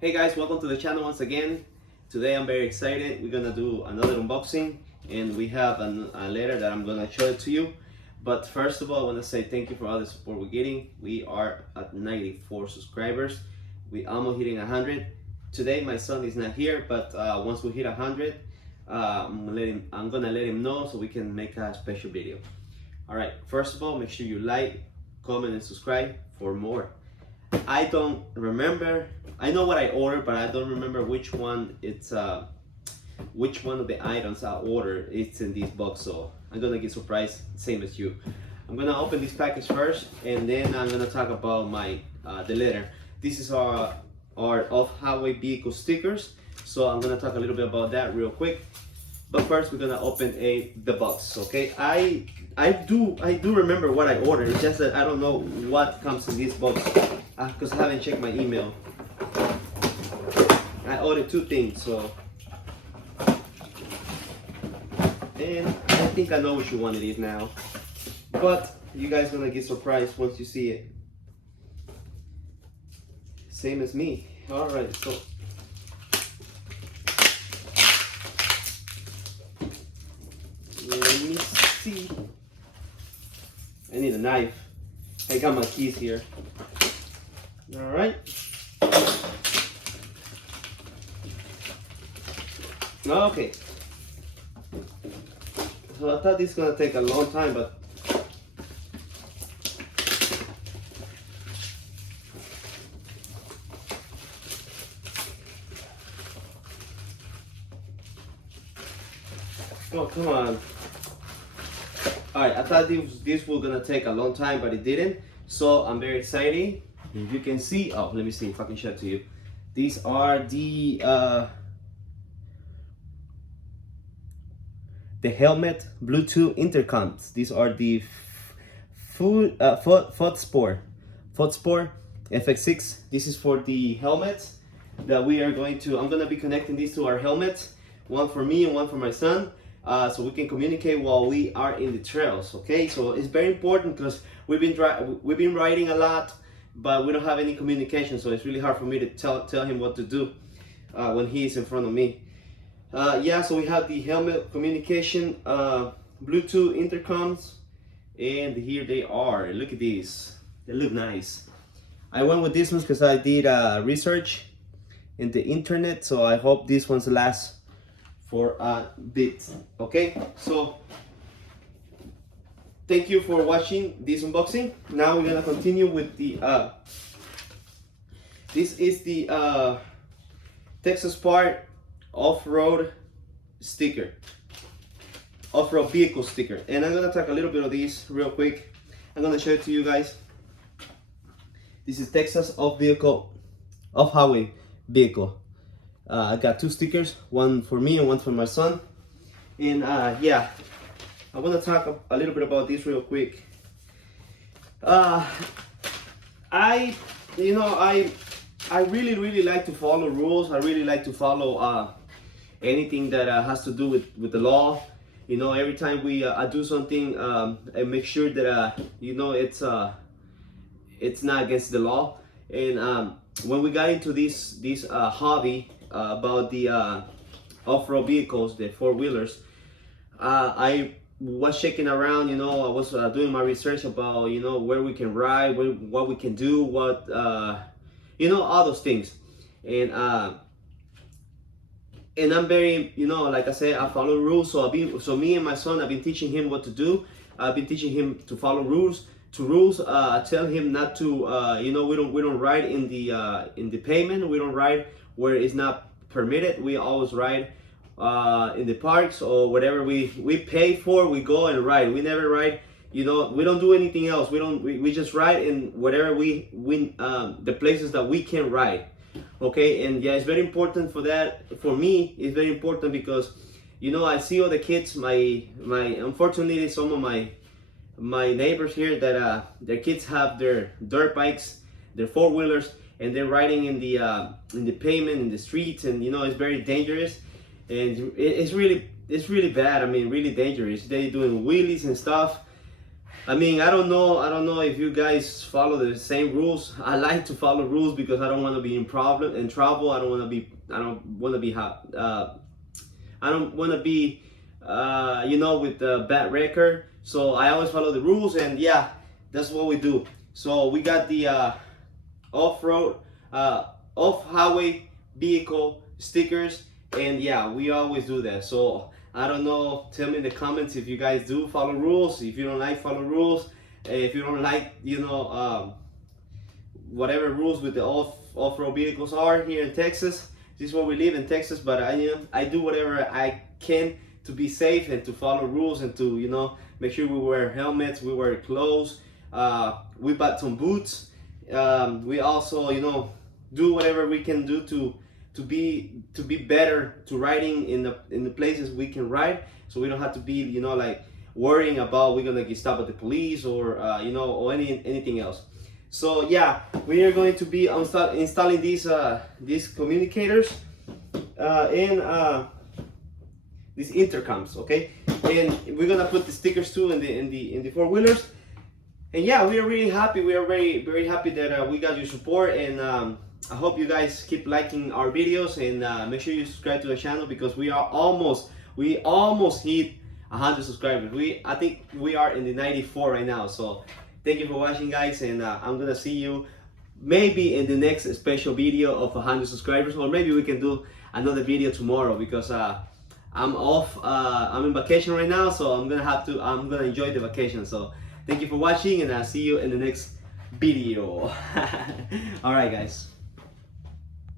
Hey guys, welcome to the channel once again. Today I'm very excited. We're gonna do another unboxing, and we have a letter that I'm gonna show it to you. But first of all, I want to say thank you for all the support we're getting. We are at 94 subscribers. We almost hitting 100. Today my son is not here, but once we hit 100, I'm gonna let him know so we can make a special video. All right, first of all, make sure you like, comment, and subscribe for more. I don't remember. I know what I ordered, but I don't remember which one which one of the items I ordered it's in this box. So I'm gonna get surprised, same as you. I'm gonna open this package first, and then I'm gonna talk about my the letter. This is our off-highway vehicle stickers. So I'm gonna talk a little bit about that real quick. But first, we're gonna open the box. Okay, I do remember what I ordered. It's just that I don't know what comes in this box because I haven't checked my email. I ordered two things, so and I think I know which one it is now. But you guys gonna get surprised once you see it. Same as me. All right, so. Let me see. I need a knife. I got my keys here. All right. Okay. So I thought this was gonna take a long time, but oh, come on. Alright, I thought this was gonna take a long time, but it didn't. So I'm very excited. If you can see, oh, let me see if I can show it to you. These are the helmet Bluetooth intercoms. These are the Fodsport FX6. This is for the helmets that we are going to. I'm gonna be connecting these to our helmets. One for me and one for my son. So we can communicate while we are in the trails. Okay, so it's very important because we've been riding a lot, but we don't have any communication, so it's really hard for me to tell him what to do when he is in front of me. Yeah, so we have the helmet communication Bluetooth intercoms, and here they are. Look at these, they look nice. I went with this ones because I did research in the internet, so I hope these ones last for a bit. Okay, so thank you for watching this unboxing. Now we're gonna continue with the this is the Texas Part off-road sticker, off-road vehicle sticker, and I'm gonna talk a little bit of these real quick. I'm gonna show it to you guys. This is Texas off-highway vehicle. I got two stickers, one for me and one for my son. And yeah, I want to talk a little bit about this real quick. I really like to follow rules. I really like to follow anything that has to do with the law. You know, every time I do something, I make sure that you know, it's not against the law. And when we got into this hobby about the off-road vehicles, the four-wheelers, I was checking around. You know, I was doing my research about, you know, where we can ride, what we can do, what you know, all those things. And I'm very, you know, like I said, I follow rules. So me and my son, I've been teaching him what to do. I've been teaching him to follow rules. I tell him not to, you know, we don't ride in the pavement. We don't ride where it's not permitted. We always ride in the parks or whatever we pay for. We go and ride. We never ride. You know, we don't do anything else. We just ride in whatever the places that we can ride. Okay, and yeah, it's very important for that. For me, it's very important because, you know, I see all the kids. Unfortunately, some of my neighbors here that their kids have their dirt bikes, their four-wheelers, and they're riding in the pavement, in the streets, and you know, it's very dangerous, and it's really bad. I mean, really dangerous. They're doing wheelies and stuff. I mean, I don't know if you guys follow the same rules. I like to follow rules because I don't want to be in trouble. I don't want to be, I don't want to be, you know, with a bad record. So I always follow the rules, and yeah, that's what we do. So we got the off-road, off-highway vehicle stickers, and yeah, we always do that. So I don't know, tell me in the comments if you guys do follow rules, if you don't like follow rules, if you don't like, you know, whatever rules with the off-road vehicles are here in Texas. This is where we live in Texas, but I do whatever I can to be safe and to follow rules and to, you know, make sure we wear helmets, we wear clothes, we bought some boots. We also, you know, do whatever we can do to be better to riding in the places we can ride, so we don't have to be, you know, like worrying about we're gonna get stopped at the police or you know, or anything else. So yeah, we are going to be installing these communicators and these intercoms, okay? And we're gonna put the stickers too in the four-wheelers. And yeah, we are really happy. We are very happy that we got your support, and I hope you guys keep liking our videos, and make sure you subscribe to the channel because we almost hit 100 subscribers. I think we are in the 94 right now. So thank you for watching, guys, and I'm gonna see you maybe in the next special video of 100 subscribers, or maybe we can do another video tomorrow because I'm off. I'm in vacation right now, so I'm gonna enjoy the vacation. So thank you for watching, and I'll see you in the next video. All right, guys.